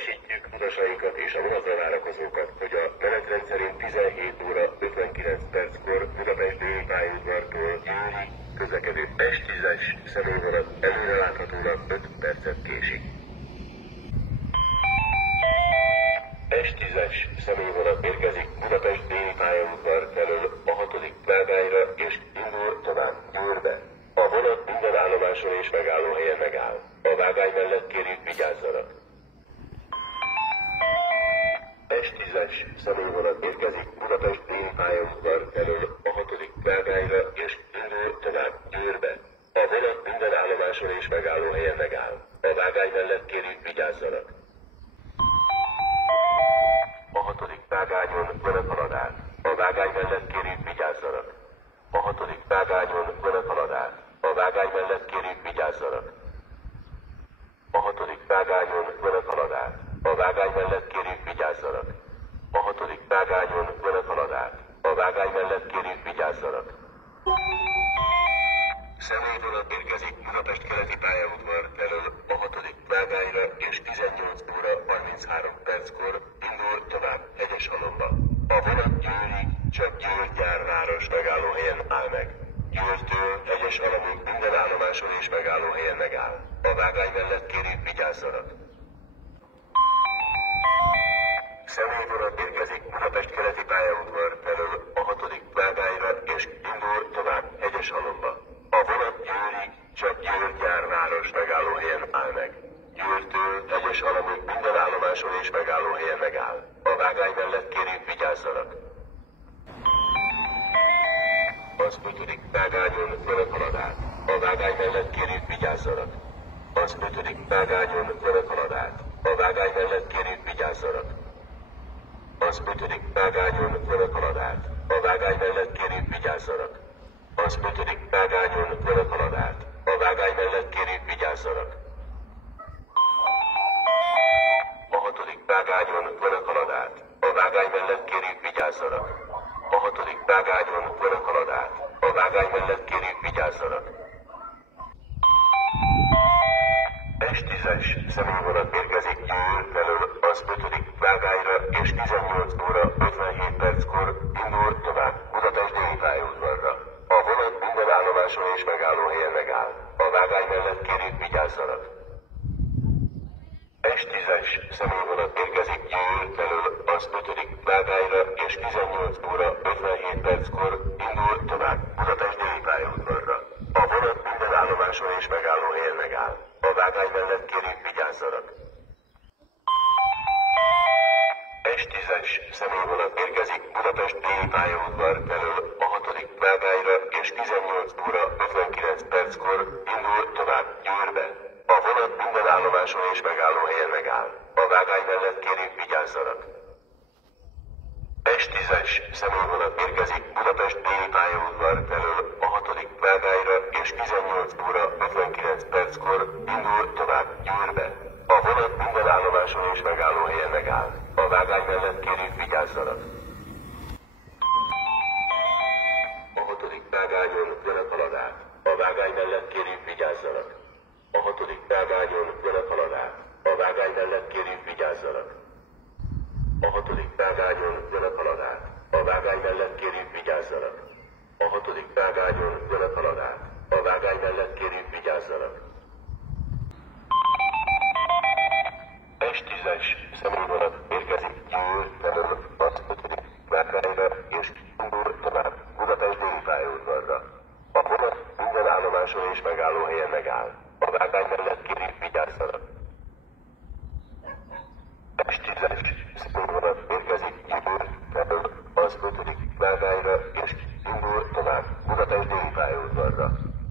Értesítjük utasainkat és a vonatra várakozókat, hogy a menetrend szerint 17 óra 59 perckor Budapest déli pályaudvartól Győrig közlekedő S10-es személyvonat előreláthatólag 5 percet késik. S10-es személyvonat érkezik Budapest déli pályaudvar felől a 6. vágányra és indul tovább Győrbe. A vonat minden állomáson és megállóhelyen megáll. A vágány mellett kérjük vigyázzanak. S10-es személyvonat érkezik Budapest déli pályaudvar felől a 6. vágányra és indul tovább Győrbe. A vonat minden állomáson és megállóhelyen megáll. A vágány mellett kérjük vigyázzanak. A 6. vágányon vonat halad át. A vágány mellett kérjük vigyázzanak. A 6. vágányon vonat halad át. A vágány mellett kérjük vigyázzanak. A 6. vágányon vonat halad át. A vágány mellett kérjük vigyázzanak. A 6. vágányon vonat halad át. A vágány mellett kérjük vigyázzanak. Személyvonat érkezik Budapest keleti pályaudvar felől a 6. vágányra és 18 óra 33 perckor indul tovább Hegyeshalomba. A vonat Győrig csak Győr-Gyárváros megállóhelyen áll meg. Győrtől Hegyeshalomig minden állomáson és megállóhelyen megáll. A vágány mellett kérjük vigyázzanak. Személyvonat érkezik Budapest keleti pályaudvar felől a 6. vágányra és indul tovább Hegyeshalomba. A vonat Győrig csak Győr-Gyárváros megállóhelyen áll meg. Győrtől Hegyeshalomig minden állomáson és megállóhelyen megáll. A vágány mellett kérjük vigyázzanak. Az 5. vágányon vonat halad át. A vágány mellett kérjük vigyázzanak. Az 5. vágányon vonat halad át. A vágány mellett kérjük vigyázzanak. Az 5. vágányon vonat halad át. A vágány mellett kérjük vigyázzanak. Az 5. vágányon vonat halad át. A vágány mellett kérjük vigyázzanak. A 6. vágányon vonat halad át. A vágány mellett kérjük vigyázzanak. A 6. vágányon vonat halad át. A vágány mellett kérjük vigyázzanak. S10-es személyvonat érkezik Győr felől az 5. vágányra és 18 óra 57 perckor indul tovább Budapest déli pályaudvarra. A vonat minden állomáson és megállóhelyen megáll. A vágány mellett kérjük vigyázzanak. S10-es személyvonat érkezik Győr felől az 5. vágányra és 18 óra 57 perckor indul tovább Budapest déli pályaudvarra. A vonat minden állomáson és megállóhelyen megáll. A vágány mellett kérjük vigyázzanak. S10-es személyvonat érkezik Budapest déli pályaudvar felől a 6. vágányra és 18 óra 59 perckor indul tovább Győrbe. A vonat minden állomáson és megállóhelyen megáll. A vágány mellett kérjük vigyázzanak. S10-es személyvonat érkezik Budapest déli pályaudvar felől a 6. vágányra és 18 óra 59 perckor indul tovább Győrbe. A vonat minden állomáson és megállóhelyen megáll. A vágány mellett kérjük vigyázzanak. A 6. vágányon vonat halad át. A vágány mellett kérjük vigyázzanak. A 6. vágányon vonat halad át. A vágány mellett kérjük vigyázzanak. A 6. vágányon vonat halad át. A vágány mellett kérjük vigyázzanak. A 6. vágányon vonat halad át. A vágány mellett kérjük vigyázzanak. S10-es személyvonat érkezik Győr felől az 5. vágányra és indul tovább Budapest déli pályaudvarra. A vonat minden állomáson és megállóhelyen megáll. A vágány mellett kérjük vigyázzanak. S10-es személyvonat érkezik Győr felől az 5. vágányra és indul tovább Budapest déli pályaudvarra.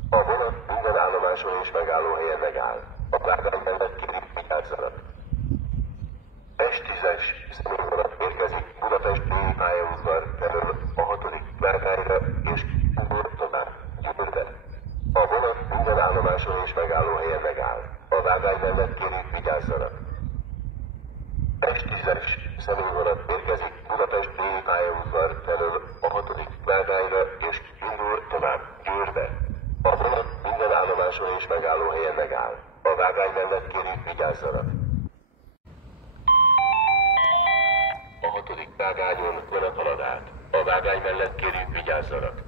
A vonat minden állomáson és megállóhelyen megáll. A vágány mellett kérjük vigyázzanak. S10-es személyvonat érkezik Budapest déli pályaudvar felől a 6. vágányra és indul tovább Győrbe. A vonat minden állomáson és megállóhelyen megáll. A vágány mellett kérjük vigyázzanak. S10-es személyvonat érkezik Budapest déli pályaudvar felől a 6. vágányra és indul tovább Győrbe. A vonat minden állomáson és megállóhelyen megáll. A vágány mellett kérjük vigyázzanak. hatodik vágányon vonat halad át. A vágány mellett kérjük vigyázzanak.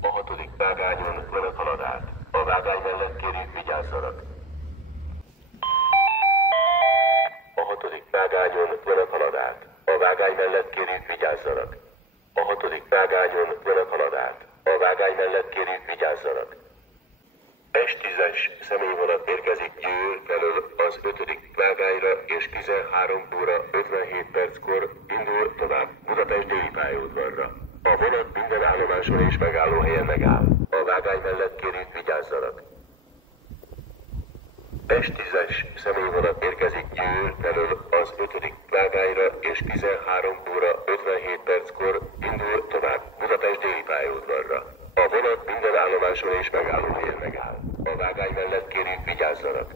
A hatodik vágányon vonat halad át. A vágány mellett kérjük vigyázzanak. A hatodik vágányon vonat halad át. A vágány mellett kérjük vigyázzanak. A hatodik vágányon vonat halad át. A vágány mellett kérjük vigyázzanak. S10-es személyvonat érkezik Győr felől az 5. vágányra, és 13 óra 57 perckor indul tovább Budapest déli pályaudvarra. A vonat minden állomáson és megállóhelyen megáll. A vágány mellett kérjük vigyázzanak. S10-es személyvonat érkezik Győr felől az 5. vágányra, és 13 óra 57 perckor indul tovább Budapest déli pályaudvarra. A vonat minden állomáson és megállóhelyen megáll. A vágány mellett kérjük vigyázzanak.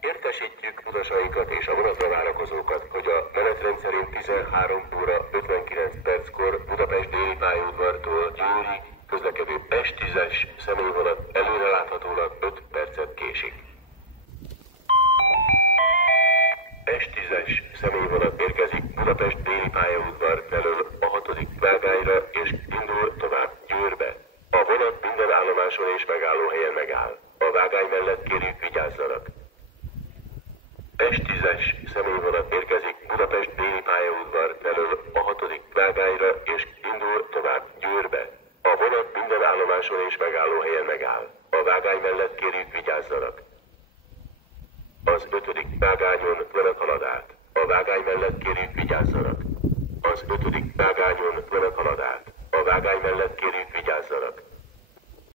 Értesítjük utasainkat és a vonatra várakozókat, hogy a menetrend szerint 13 óra 59 perckor Budapest déli pályaudvartól Győrig közlekedő S10-es személyvonat előreláthatólag 5 percet késik. S10-es személyvonat érkezik Budapest déli pályaudvar felől a 6. vágányra, és indul tovább Győrbe. A vonat minden állomáson és megállóhelyen megáll. A vágány mellett kérjük vigyázzanak. S10-es személyvonat érkezik Budapest déli pályaudvar felől a 6. vágányra, és indul tovább Győrbe. A vonat minden állomáson és megállóhelyen megáll. A vágány mellett kérjük vigyázzanak. Az 5. vágányon vonat halad át. A vágány mellett kérjük vigyázzanak. Az 5. vágányon vonat halad át. A vágány mellett kérjük vigyázzanak.